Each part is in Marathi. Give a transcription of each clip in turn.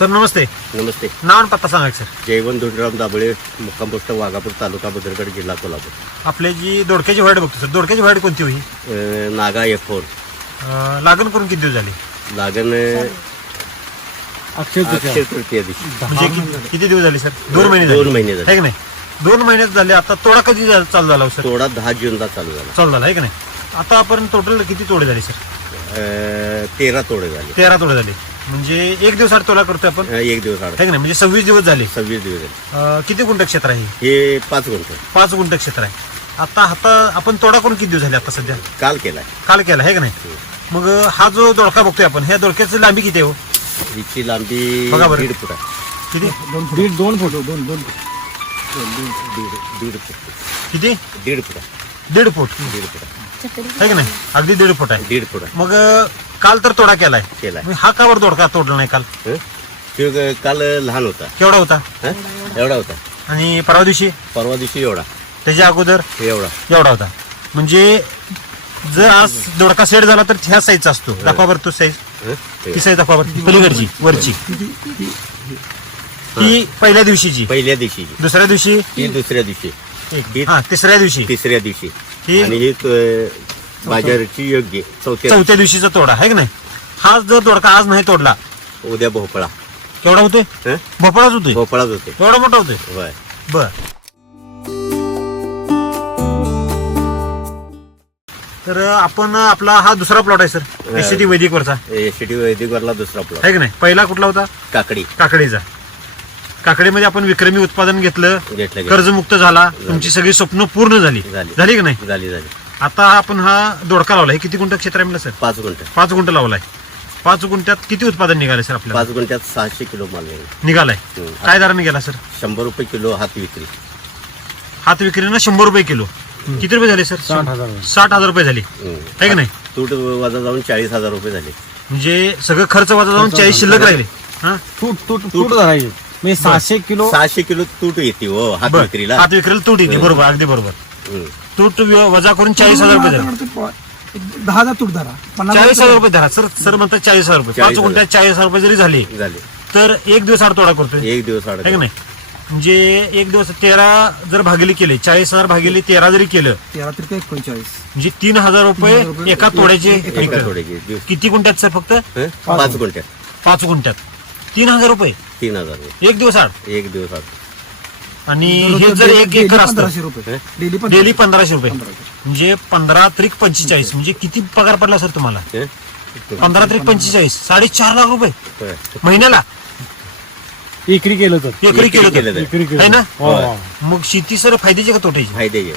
सर नमस्ते. नमस्ते. नाव आणि पत्ता सांगा सर. जयवंत धोंडराम दाबळे मुक्काम पोस्ट वाघापूर तालुका भद्रगड जिल्हा कोल्हापूर. आपली जी दोडक्याची व्हाईट बघतो सर दोडक्याची व्हाईट कोणती होई? अं, नागा एफ फोर अं, लागण करून किती दिवस झाले? लागण अक्षय तृतीया. अक्षय तृतीया. दिवशी. म्हणजे कि- किती दिवस झाले सर? दोन महिने झाले. दोन महिने झाले. आहे की नाही? दोन महिन्यात झाले आता तोडा कधी झा- चालू झाला हो, सर? तोडा दहा जूनला चालू झाला. चालू झाला आहे की नाही? आता आपण टोटल किती तोडे झाले सर? अं, तेरा तोडे झाले. तेरा तोडे झाले. म्हणजे एक दिवस आड तोडा करतोय आपण? अं, एक दिवस आड आहे की नाही? म्हणजे सव्वीस दिवस झाले. सव्वीस दिवस झाले. अं, किती गुंठ क्षेत्र आहे हे? पाच गुंठ. पाच गुंठ क्षेत्र आहे. आता आता आपण तोडा करून किती दिवस झाले आता सध्या? काल केलाय. काल केला आहे का नाही? मग अं, हा जो दोडका बघतोय आपण ह्या दोडक्याची लांबी किती आहे हो? हिची लांबी बघा बरं. दीड फूट आहे. किती? दीड दोन फोटो दोन दोन दीड दीड फूट किती? दीड फूट आहे. दीड फूट. दीड फूट आहे. आहे की नाही? अगदी दीड फूट आहे. दीड फूट आहे. मग अं, काल तर तोडा केलाय. केलाय. मग हा कावर दोडका तोडला नाही काल? हं? तो काल लहान होता. केवढा होता? हं? एवढा होता. आणि परवा दिवशी? परवा दिवशी एवढा. त्याच्या अगोदर? एवढा. एवढा होता. म्हणजे जर आज दोडका सेट झाला तर ह्या साईजचा असतो. दाखवा बरं तो साईज हं? ते. साईज दाखवा बरं. पलीकडची वरची. ती पहिल्या दिवशीची. पहिल्या दिवशी दुसऱ्या दिवशी? ही दुसऱ्या दिवशी. ही हा तिसऱ्या दिवशी. तिसऱ्या दिवशी. ही आणि ही अं, बाजाराची योग्य चौथ्या चौथ्या दिवशीचा तोडा आहे की नाही? हा जर दोडका आज नाही तोडला. उद्या भोपळा. केवढा होतोय? हं? भोपळाच होतोय? भोपळाच होते एवढा मोठा होतोय? होय. बर. तर आपण आपला हा दुसरा प्लॉट आहे सर एसटी वैदिक वरचा एसीटी वैदिकवरला दुसरा प्लॉट आहे की नाही? पहिला कुठला होता? काकडी. काकडीचा. काकडीमध्ये आपण विक्रमी उत्पादन घेतलं घेतलं कर्जमुक्त झाला. तुमची सगळी स्वप्न पूर्ण झाली. झाली. झाली की नाही? झाली झाली. आता आपण हा दोडका लावला हे किती गुंठ क्षेत्र आहे म्हणलं सर? पाच गुंठ. पाच गुंठ लावलाय. पाच गुंठ्यात किती उत्पादन निघाले सर आपल्याला? पाच गुंठ्यात सहाशे किलो माल निघाला. निघालाय. हम्म. काय दराने गेला सर? शंभर रुपये किलो हात विक्री. हात विक्रीनं शंभर रुपये किलो. किती रुपये झाले सर? साठ हजार रुपये झाले. हं. आहे की नाही? तूट वजा जाऊन चाळीस हजार रुपये झाले. म्हणजे सगळं खर्च वाजा जाऊन चाळीस शिल्लक राहिले. हा? तूट तूट तूट धरायची म्हणजे सहाशे किलो सहाशे किलो तूट येते हो हात बरं. विक्रीला. हात विक्रीला तूट येते. बरोबर अगदी बरोबर. हं. तूट व्य- वजा करून चाळीस हजार रुपये झाले दहा हजार तूट धरा. पन्नास चाळीस हजार रुपये धरा. सर सर म्हणतात चाळीस हजार रुपये. पाच. गुंठ्यात चाळीस हजार रुपये जरी झाले झाले. तर एक दिवस आड तोडा करतोय. एक दिवस आड आहे की नाही? म्हणजे एक दिवस तेरा जर भागिले केले चाळीस हजार भागिले तेरा जरी केलं तेरा त्रिक एकोणचाळीस? म्हणजे तीन हजार रुपये एका तोड्याचे एका निघतात. थोड्याचे दिवस. किती गुंठ्यात सर फक्त? हं? पाच गुंठ्यात. पाच गुंठ्यात. तीन हजार रुपये. तीन हजार. रुपये. एक दिवस आड. एक दिवस आड. आणि हे जर एक डेली एकर असतं पंधराशे रुपये? डेली डेली पंधराशे रुपये. म्हणजे पंधरा त्रिक पंचेचाळीस म्हणजे किती पगार पडला सर तुम्हाला हं? पंधरा त्रिक पंचेचाळीस साडेचार लाख रुपये होय. महिन्याला एकरी केलं तर एकरी एकरी केलं केलं तर. तर. एकरी केलं आहे ना. हो. मग शेती सर फायद्याची का तोट्याची फायदे घे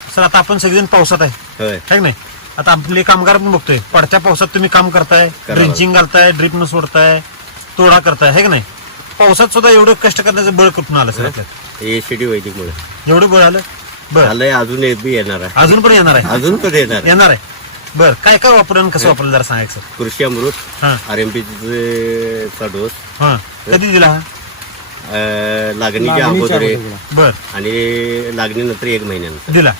सर आता आपण सगळेजण पावसात आहे होय है की नाही आता आपले कामगार पण बघतोय. पडत्या पावसात तुम्ही काम करताय. ड्रिंचिंग घालताय ड्रिप न सोडताय तोडा करताय है की नाही? पावसात सुद्धा एवढं कष्ट करण्याचं बळ कुठून आलं सर आपल्याला एसीटी वैदिक मुळे एवढं बळ आलं? बर. आलंय अजून एक बी येणार आहे. अजून पण येणार आहे? अजून पण येणार आहे. येणार आहे. बर काय काय वापरून आणि कसं वापरलं जरा सांगायचं कृषी अमृत हा. आर एम चा डोस. हा. कधी दिला? हा अं, लागणीच्या लागणीच्या अगोदर एक. अगोदर. बर. आणि लागणीनंतर एक महिन्यानंतर. दिला.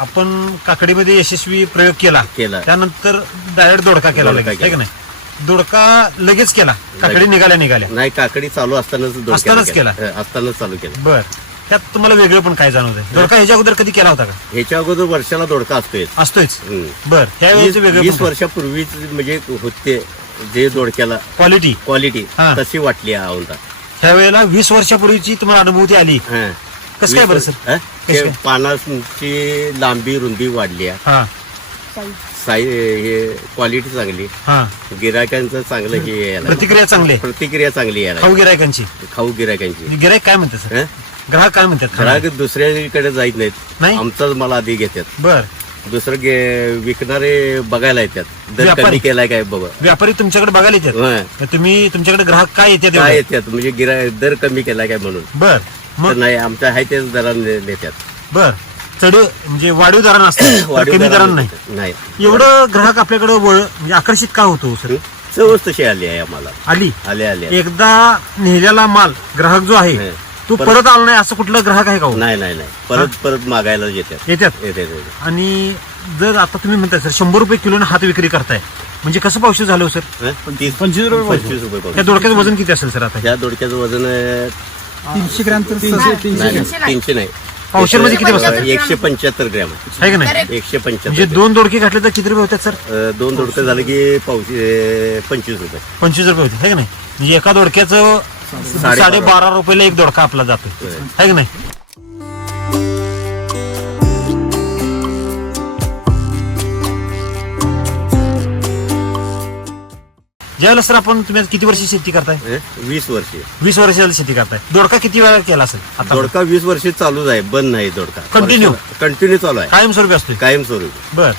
आपण काकडीमध्ये यशस्वी प्रयोग केला. केला. त्यानंतर डायरेक्ट दोडका केला दोडका लगेच है केला. की नाही? दोडका लगेच केला. काकडी निघाल्या निघाल्या. नाही काकडी चालू असतानाच असतानाच केला. हं, असतानाच चालू केला. बर. त्यात तुम्हाला वेगळं पण काय जाणवत आहे दोडका ह्याच्या अगोदर कधी केला होता का? ह्याच्या अगोदर वर्षाला दोडका असतोय असतोच हं. बर त्यावेळेच वीस वेगळं वीस वर्षापूर्वीच म्हणजे होते जे दोडक्याला क्वालिटी क्वालिटी हा. तशी वाटली औंधा त्यावेळेला वीस वर्षापूर्वीची तुम्हाला अनुभूती आली. कसं काय बरं सर? ते? पानाची लांबी रुंदी वाढली आहे. हा. साई हे क्वालिटी चांगली हा. गिरायकांचं चांगलं हे यायला प्रतिक्रिया चांगली आहे. प्रतिक्रिया चांगली यायला खाऊ गिरायकांची? खाऊ गिरायकांची. गिरायक काय म्हणतात सर? ग्राहक काय म्हणतात? ग्राहक दुसऱ्याकडे जात नाहीत. नाही? आमचाच मला आधी घेतात. बर. दुसरं गे- विकणारे बघायला येतात. दर व्यापारी? कमी केलाय काय बघा. व्यापारी तुमच्याकडे बघायला येतात? हं. मग तुम्ही तुमच्याकडे ग्राहक काय येतात काय एवढे? येतात? म्हणजे गिरा दर कमी केलाय काय म्हणून. बर. तर नाही आमच्या आहे तेच दराने देतात बर. चढ म्हणजे वाढीव दरानं असतं? वाढीव कमी दरानं दराने नाही? एवढं ग्राहक आपल्याकडे वळ म्हणजे आकर्षित का होतो सर? चवच तशी आली आहे आम्हाला. आली? आले आले एकदा नेलेला माल ग्राहक जो आहे. तो परत आला नाही असं कुठलं ग्राहक आहे का हो? नाही नाही नाही. परत परत मागायला येतात येतात येतात येतात. आणि जर आता तुम्ही म्हणताय सर शंभर रुपये किलोने हात विक्री करताय. म्हणजे कसं पावशे झालं हो, सर? हं? तीस पंचवीस रुपये. पंचवीस रुपये त्या. दोडक्याचं वजन किती असेल सर आता? त्या दोडक्याचं वजन अं, तीनशे ग्रॅम तर तीनशे नाही, तीनशे नाही. पावशेमध्ये किती बसतात? एकशे पंच्याहत्तर ग्रॅम आहे. आहे का नाही? एकशे म्हणजे पंच्याहत्तर दोन दोडके घातले तर किती रुपये होतात सर? अं, दोन दोडकं झालं की पावशे पंचवीस रुपये. पंचवीस रुपये होते आहे का नाही? म्हणजे एका दोडक्याचं साडेबारा. साडेबारा रुपयाला एक दोडका आपला जातो. आहे का नाही? ज्यावेळेला सर आपण तुम्ही किती वर्ष शेती करताय? वीस वर्षे. वीस वर्षाला शेती करताय. दोडका किती वेळा केला असेल आता? दोडका वीस वर्ष चालूच आहे बंद नाही दोडका. Continue? कंटिन्यू चालू आहे. कायमस्वरूपी असतोय? कायमस्वरूपी. बर.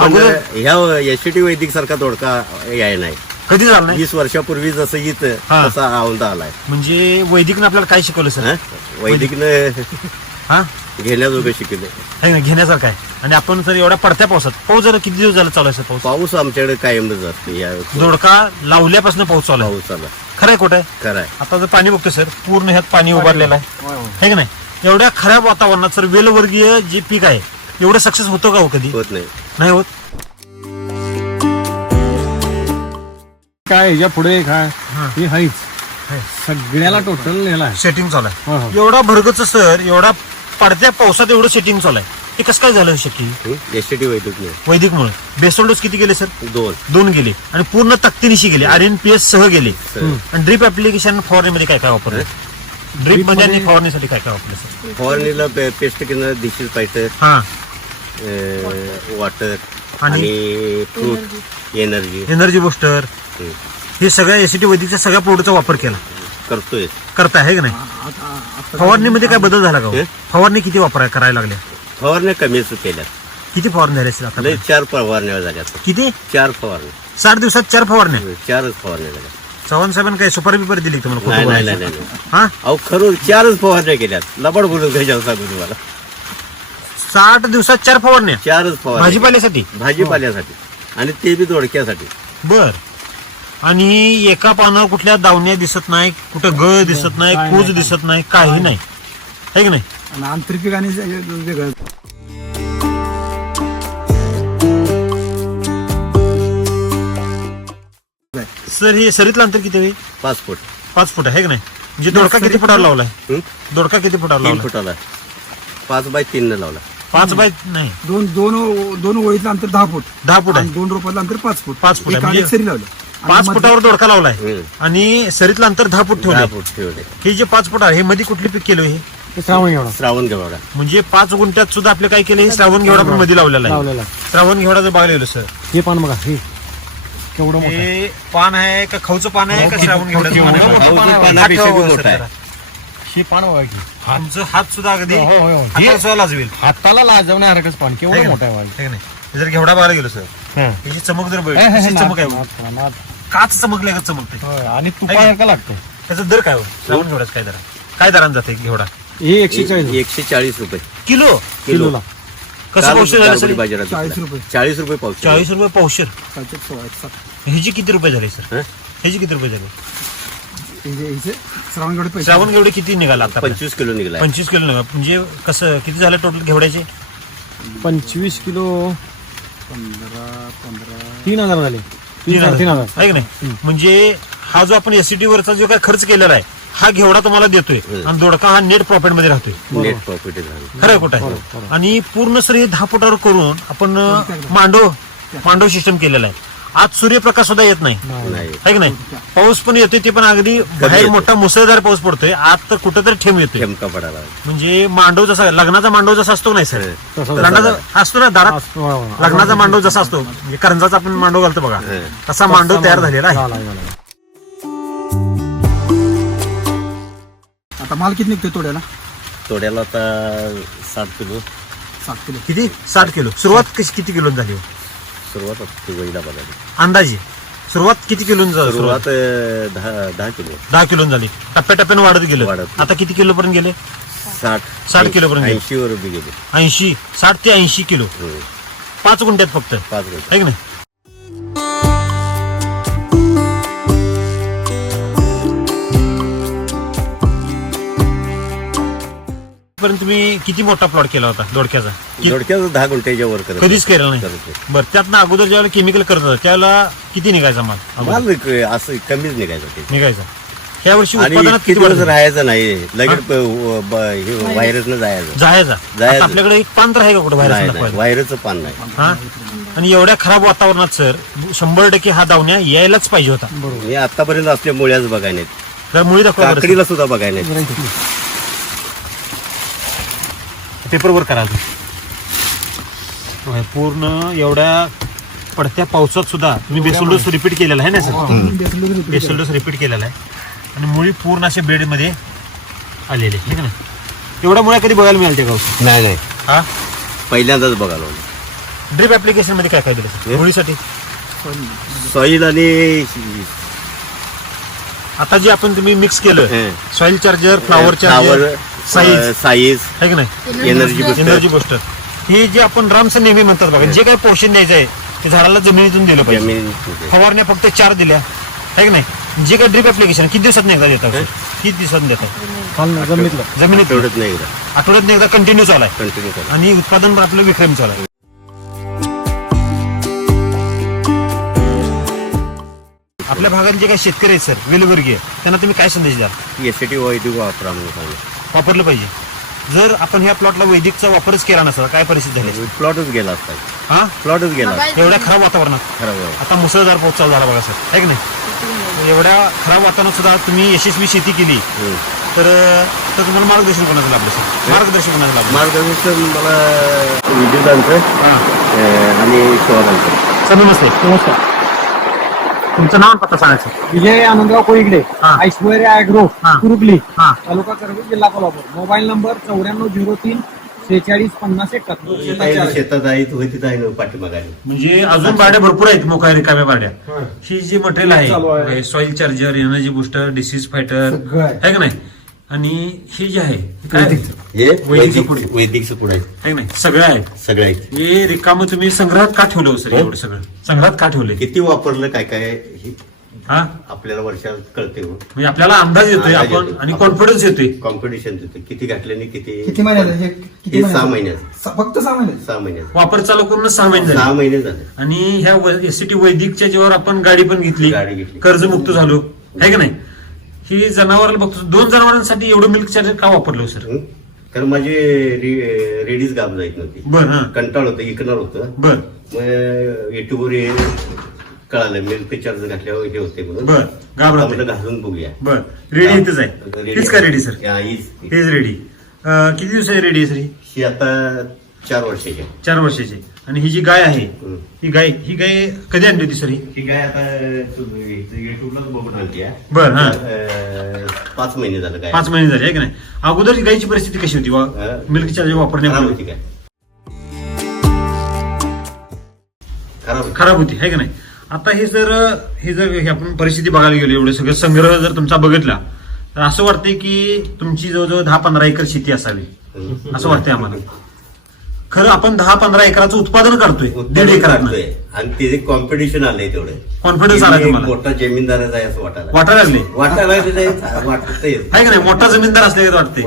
पण अगोदर ह्या एसटी वैदिक सारखा दोडका याय नाही. कधी झालं नाही? वीस वर्षापूर्वी जसं येतं हा. तसा औंदा आलाय. म्हणजे वैदिकनं आपल्याला काय शिकवलं सर? हं? वैदिकनं हा? घेण्याजोगं शिकले. आहे ना घेण्यासारखं आहे. आणि आपण जर एवढ्या पडत्या पावसात पाऊस जरा किती दिवस झाला चालू आहे सर पाऊस? पाऊस आमच्याकडे कायमच असतो या दोडका लावल्यापासून पाऊस चालू आहे. पाऊस आला. खरं आहे खोटं आहे खरं आहे. आता जर पाणी बघतो सर पूर्ण ह्यात पाणी उभारलेलं आहे. है की नाही? एवढ्या खराब वातावरणात सर वेलवर्गीय जे पीक आहे एवढं सक्सेस होतं का हो कधी? होत नाही. नाही होत. काय ह्याच्या पुढे काय हा. हाईच. आहे. सगळ्याला टोटल नेला आहे. सेटिंग चालू. आहे. एवढा भरगच सर एवढा पडत्या पावसात एवढं सेटिंग चालू आहे. ते कसं काय झालं शक्य एसटी वैदिक नाही वैदिक मुळे बेसोल डोस किती गेले सर दोन. दोन गेले. आणि पूर्ण तक्तीनिशी गेले. आर एन पी एस सह गेले. सर. आणि ड्रीप ऍप्लिकेशन फवारणीमध्ये काय काय वापरलं? ड्रीपमध्ये आणि फवारणीसाठी काय काय वापरलं सर फवारणीला पे- पेस्ट किंवा दिशील पाहिजे. हा. वॉटर आणि? आणि फ्रूट एनर्जी एनर्जी बुस्टर हे. सगळ्या एसीटी वैदिकच्या सगळ्या प्रोडक्टचा वापर केला. करतोय. करताय आहे की नाही? फवारणीमध्ये काय बदल झाला का हो? हे? फवारणी किती वापराय करायला लागल्या? फवारण्या कमीच केल्या. किती फवारणी झाल्या असतील आता लय चार फवारण्या झाल्या किती? चार फवारण्या साठ दिवसात चार फवारण्या? चारच फवारण्या झाल्या. चव्हाण साहेबांनी काय सुपारी बिपारी दिली तुम्हाला नाही खोटं नाही नाही बोलायचं? नाही. हा? अहो खरं चारच फवारण्या केल्यात. लबाड बोलून सांगू तुम्हाला? साठ दिवसात चार फवारण्या? चारच फवारण्या भाजीपाल्यासाठी? भाजीपाल्यासाठी. आणि ते बी दोडक्यासाठी. बर. आणि एका पानावर कुठल्या दावण्या दिसत नाही कुठं ग दिसत नाही काय कूज नाही, दिसत नाही काही नाही. है की नाही? आणि आंतरिक आणि वेगळं सर हे सरीतलं अंतर किती आहे? पाच फूट. पाच फूट आहे है की नाही? म्हणजे दोडका किती फुटावर लावलाय? हं? दोडका किती फुटावर तीन लावलाय? फुटाला. पाच बाय तीन न लावला. पाच बाय नाही. दोन दोन दोन ओळीतलं अंतर दहा फूट. दहा फूट आणि आहे. दोन रोपातलं अंतर पाच फूट. पाच फूट आहे. एक आणि म्हणजे एक सरी लावलं. पाच फुटावर दोडका लावलाय हं. आणि सरीतलं अंतर दहा फूट दहा फूट ठेवले हे जे पाच फूट आहे हे मध्ये कुठले पीक केलं हे श्रावण एवढा श्रावण घेवडा म्हणजे पाच गुंठ्यात सुद्धा आपले काय केलं हे श्रावण घेवडा पण मध्ये लावलेला आहे लावलेला. श्रावण घेवडा जर बघायला गेलो सर हे पान बघा हे केवढं मोठं आहे. हे पान आहे का खाऊचं पान आहे का श्रावण घेवड्याचं पान आहे? खाऊचं पानापेक्षा. बी हात मोठं आहे. हे पान बघा की तुमचं हात सुद्धा अगदी हो, हो, हो. हाताला सुद्धा लाजवेल हाताला लाजवण्यासारखंच पान केवढं मोठं आहे. है का नाही? जर घेवडा बघायला गेलो सर हं. त्याची चमक जर बघितली, कशी नाथ, चमक आहे. काच चमकले का चमकते आणि लागतं त्याचा दर काय हो? श्रावण घेवडाच काय दर? काय दरान जाते घेवडा? हे एकशे चाळीस एकशे चाळीस रुपये. किलो? किलोला. कसं कालच पावशे झालं सर? बाजारात चाळीस. रुपये. चाळीस रुपये पावशे चाळीस रुपये पावशेर. ह्याची किती रुपये झाले सर? ह्याची किती रुपये झाले? पैसे. श्रावण घेवडे किती निघाला आता? पंचवीस किलो निघाला. पंचवीस किलो निघाला. म्हणजे कसं किती झालं टोटल घेवड्याचे? पंचवीस किलो. पंधरा पंधरा. तीन हजार झाले. तीन तीन हजार. तीन हजार. हजार आहे की नाही? म्हणजे हा जो आपण एससीटी वरचा जो काय खर्च केलेला आहे हा घेवडा तुम्हाला देतोय. हं. आणि दोडका हा नेट प्रॉफिटमध्ये राहतोय. नेट प्रॉफिट झालं खरं कुठं आहे? आणि पूर्ण सर हे दहा फुटावर करून आपण अं, मांडव मांडव सिस्टम केलेला आहे. आज सूर्यप्रकाश सुद्धा येत नाही. नाही. आहे की नाही? पाऊस पण येतोय ते पण अगदी बाहेर. मोठा मुसळधार पाऊस पडतोय. आत तर कुठं तरी ठेम येतोय पडायला म्हणजे मांडव जसा लग्नाचा मांडव जसा असतो नाही सर? तसं लग्नाचा असतो ना दारात? वा, वा. लग्नाचा मांडव जसा असतो. म्हणजे करंजाचा आपण मांडव घालतो बघा. हं. तसा मांडव तयार झालेला आहे. आता माल किती निघतोय तोड्याला. तोड्याला आता साठ किलो. सात किलो. किती? साठ किलो. सुरुवात कशी किती किलो झाली हो? सुरुवात बघायला. अंदाजे. सुरुवात किती किलो सुरुवात सुरुवात. अं, दहा दहा किलो. दहा किलो झाली. टप्प्याटप्प्याने वाढत गेलं. वाढत. आता किती किलो पर्यंत गेले? साठ. साठ किलोपर्यंत. ऐंशी वर बी गेले. ऐंशी साठ ते ऐंशी किलो. हं. पाच गुंठ्यात फक्त. पाच किलो आहे की नाही? आतापर्यंत तुम्ही किती मोठा प्लॉट केला होता दोडक्याचा? कि- दोडक्याचं दहा गुंठ्याच्या वर करत कधीच केलेला नाही. करत नाही. बरं त्यातनं अगोदर ज्यावेळेला केमिकल करत होता त्यावेळेला किती निघायचा माल? अगोदर? माल विक- असं कमीच निघायचं ते. निघायचा. ह्या वर्षी आणि उत्पादनात किती किती दिवस वाढ राहायचं नाही. लगेच व्हायरसनं जायचं जायचा. जायचं. आता आपल्याकडे एक पान तर आहे का कुठं नाही बाहेर नाही. व्हायरसचं पान नाही. हा? आणि एवढ्या खराब वातावरणात सर शंभर टक्के हा दावण्या यायलाच पाहिजे होता. हे आतापर्यंत असल्या मुळ्याच बघाय नाहीत. तर मुळी दाखवा बरं, सर. काकडीला सुद्धा बघाय नाहीत. पेपरवर करा अजून. पूर्ण एवढ्या पडत्या पावसात सुद्धा तुम्ही बेसल डोस रिपीट केलेला आहे ना सर? बेसल डोस रिपीट केलेला आहे. आणि मुळी पूर्ण अशा बेडमध्ये आलेले आहे ना? एवढ्या मुळ्या कधी बघायला मिळाल त्या गाव नाही नाही. हा? पहिल्यांदाच बघायला ड्रिप ऍप्लिकेशनमध्ये काय काय दिलं सर? मुळीसाठी? सॉईल आणि आता जे आपण तुम्ही मिक्स केलं. Soil charger flower charger size size आहे की नाही? एनर्जी एनर्जी बुस्टर हे जे आपण रामचं नेहमी म्हणतात बघा जे काही पोषण द्यायचं आहे ते झाडाला जमिनीतून दिलं पाहिजे. फवारण्या फक्त चार दिल्या. आहे की नाही? जे काही ड्रिप ऍप्लिकेशन किती दिवसात एकदा देतात? किती दिवसात देतात? जमिनीत एकदा. आठवड्यात एकदा कंटिन्यू चालू आहे. आणि उत्पादन पण आपलं विक्रम चालू आहे. आपल्या भागात जे काही शेतकरी आहेत सर वेलवर्गीय त्यांना तुम्ही काय संदेश द्याल? एसटी वैदिक वापरा म्हणून वापरलं पाहिजे. जर आपण ह्या प्लॉटला वैदिकचा वापरच केला नसता काय परिस्थिती झाली? असती? प्लॉटच गेला असता. हा? प्लॉटच गेला असता. एवढ्या खराब वातावरणात? खराब आहे. आता मुसळधार पाऊस चालू झाला बघा सर. आहे की नाही? एवढ्या खराब वातावरणात सुद्धा तुम्ही यशस्वी शेती केली. हम्म. तर तर तुम्हाला मार्गदर्शन कोणाचं लाभलं सर? मार्गदर्शन कोणाचं लाभलं? मार्गदर्शन मला विद्युतांचं हा. अं, आणि सर नमस्ते. नमस्कार. तुमचं नाव आणि पत्ता सांगायचं विजय आनंदराव कोळीकडे हा. ऐश्वर्या अॅग्रो हा. कुरुकली हा. तालुका करवी जिल्हा कोल्हापूर मोबाईल नंबर चौऱ्याण्णव झिरो तीन सेहेचाळीस पन्नास एकाहत्तर शेतात आहे होती तिथं आहे ना पाठीमागाने म्हणजे अजून बाड्या भरपूर आहेत मोका रिकाम्या बाड्या ही जी मटेरियल चालू आहे. आहे soil charger energy booster disease fighter सगळं आहे. आहे का नाही आणि हे जे आहे हे काय? हे वैदिकचं वैदिक पुढे. आहे. नाही सगळं आहे. सगळं आहे. हे रिकाम तुम्ही संग्रहात का ठेवलं हो सर हो. एवढं सगळं? संग्रहात का ठेवले? किती वापरलं काय काय हे हा? आपल्याला वर्षात कळते हो. म्हणजे आपल्याला अंदाज येतोय अंदाज आपण. आणि कॉन्फिडन्स येतोय. कॉम्पिटिशन देते किती घातल्याने किती किती महिन्याचं? हे किती हे सहा महिन्याचं? महिन्याचं स- फक्त सहा महिन्याचं? सहा महिन्याचं. वापर चालू करून सहा महिने सहा झाले महिने झाले. आणि ह्या एससीटी वैदिकच्या जेव्हा आपण गाडी पण घेतली गाडी घेतली. कर्जमुक्त झालो आहे का नाही? ही जनावराला बघतो. दोन जनावरांसाठी एवढं मिल्क चार्जर का वापरलं हो सर हं? कारण माझी रे- रेडीच गाब जायत नव्हती. बर हा. कंटाळ होतं इकणार होतं. बर. मग युट्यूबवर हे कळालं मिल्क चार्ज घातल्यावर हे होते म्हणून. बर घाबरत घालून बघूया. बर. रेडी इथंच आहे. रेडी हीच का रेडी सर हा, हीच. हेच रेडी किती दिवस आहे रेडी आहे सर ही? ही आता चार वर्षाची आहे. चार वर्षाची आणि ही जी गाय आहे हं. ही गाय ही गाय कधी आणली होती सर ही ही काय आता युट्यूबलाच बघून आहे. बर हा अं, पाच महिने झालं काय पाच महिने झाले आहे की नाही अगोदर गायची परिस्थिती कशी होती हा. मिल्क चार्जर खराब वापरण्यापूर्वी होती काय खराब होती. खराब होती आहे की नाही आता हे जर हे जर हे आपण परिस्थिती बघायला गेलो एवढे सगळं संग्रह जर तुमचा बघितला तर असं वाटतंय की तुमची जवळजवळ दहा पंधरा एकर शेती असावी. असं वाटतंय आम्हाला खरं आपण दहा पंधरा एकराचं उत्पादन करतोय दीड एकरात काढतोय. आणि त्याचे कॉम्पिटिशन आलंय तेवढे. आलाय तुम्हाला? मोठा जमीनदारच आहे असं वाटायला वाटायला लागले? वाटायला आहे, का नाही? मोठा जमीनदार असल्यागत वाटते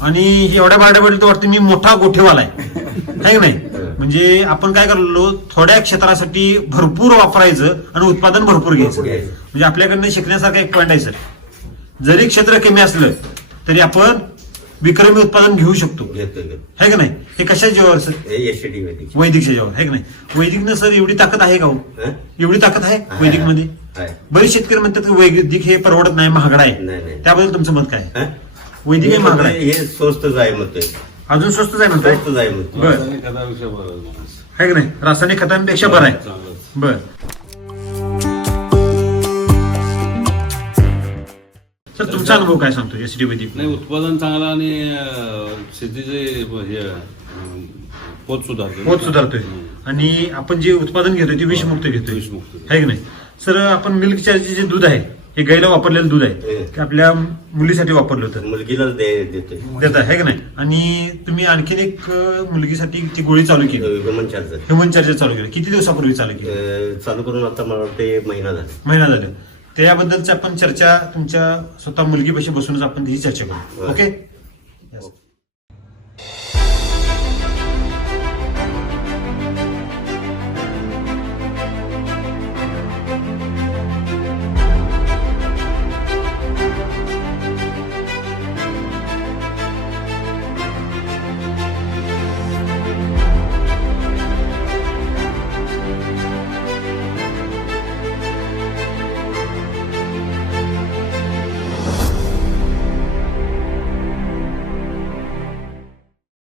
आणि एवढ्या भाड्या तर वाटते मी मोठा गोठेवाला आहे. आहे का नाही? म्हणजे आपण काय करलो थोड्या क्षेत्रासाठी भरपूर वापरायचं आणि उत्पादन भरपूर घ्यायचं. भरपूर घ्यायचं. म्हणजे आपल्याकडनं शिकण्यासारखा एक पॉईंट आहे सर जरी क्षेत्र कमी असलं तरी आपण विक्रमी उत्पादन घेऊ शकतो. आहे का नाही? हे कशा जीवावर सर? हे एसटी वैदिक वैदिकच्या जीवावर आहे का नाही? वैदिकनं सर एवढी ताकद आहे का हो? हं? एवढी ताकद आहे वैदिकमध्ये आहे. बरेच शेतकरी म्हणतात की वैदिक हे परवडत नाही महागडा आहे. नाही, नाही. त्याबद्दल तुमचं मत काय? हं? वैदिक हे महागडा आहे. हे स्वस्तच आहे म्हणतोय. अजून स्वस्तच आहे म्हणताय? स्वस्तच आहे म्हणतोय. बर. आहे. का नाही? रासायनिक खतांपेक्षा बरं आहे. बर. सर तुमचा अनुभव काय सांगतो एसडी वैदिक नाही उत्पादन चांगलं आणि अं, शेतीचे हे अं, पोत सुधारते पोत सुधारतोय. आणि आपण जे उत्पादन घेतोय ते विषमुक्त घेतोय. विषमुक्त. आहे की नाही? सर आपण मिल्क चार्जचे जे दूध आहे हे गाईला वापरलेलं दूध आहे हं. की आपल्या मुलीसाठी वापरलं होतं. मुलगीलाच दे- देतोय. देत आहे की नाही? आणि तुम्ही आणखीन एक अं, मुलगीसाठी ती गोळी चालू केली. ह्युमन चार्जर ह्युमन चार्जर चालू केलं. किती दिवसापूर्वी चालू केली? चालू करून आता मला वाटते महिना झाला. महिना झाला. त्याबद्दलची आपण चर्चा तुमच्या स्वतः मुलगीपाशी बसूनच आपण त्याची चर्चा करू. ओके